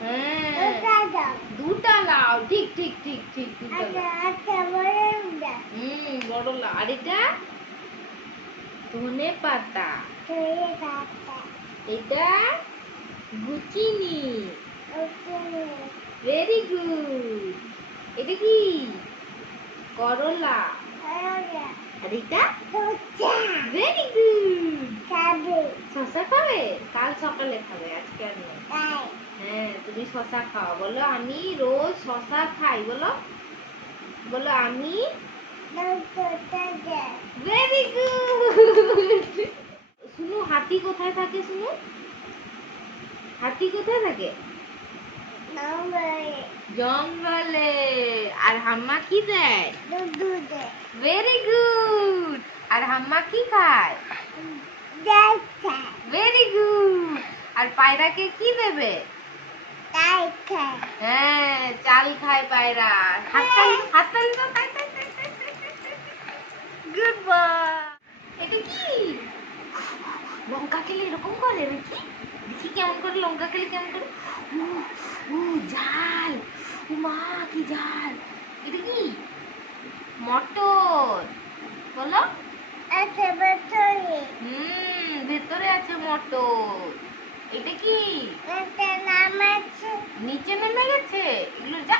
হ্যাঁ দুটা লাউ, ঠিক ঠিক ঠিক ঠিক দুটা বড় লাউ। আর এটা ধনে পাতা, এটা গুচিনি। Very good. এটা কি? করলা। আর এটা ভেরি গুড। শসা খাবে? কাল সকালে খাবে, আজকে আর নয়। হ্যাঁ তুমি শসা খাও। বলো আমি রোজ শসা খাই। বলো বলো আমি। Very good. শুনু হাতি কোথায় থাকে? শুনু হাতি কোথায় থাকে? জঙ্গলে। আর হাম্মা কি দেয়? Very good. আর হাম্মা কি খায়? Very good. আর পায়রাকে কি দেবে? হ্যাঁ চাল খায় পায়রা। হাততালি হাততালি দাও। Good boy. এটা কি? লঙ্কা খেলে এরকম করে নাকি? দেখি কেমন করে লঙ্কা খেলে, কেমন করে। ঝাল। মা কি ঝাল। এটা কি? মটর। বলো ভেতরে আছে মটর। এটা কি? নিচে নেমে গেছে। এগুলো যা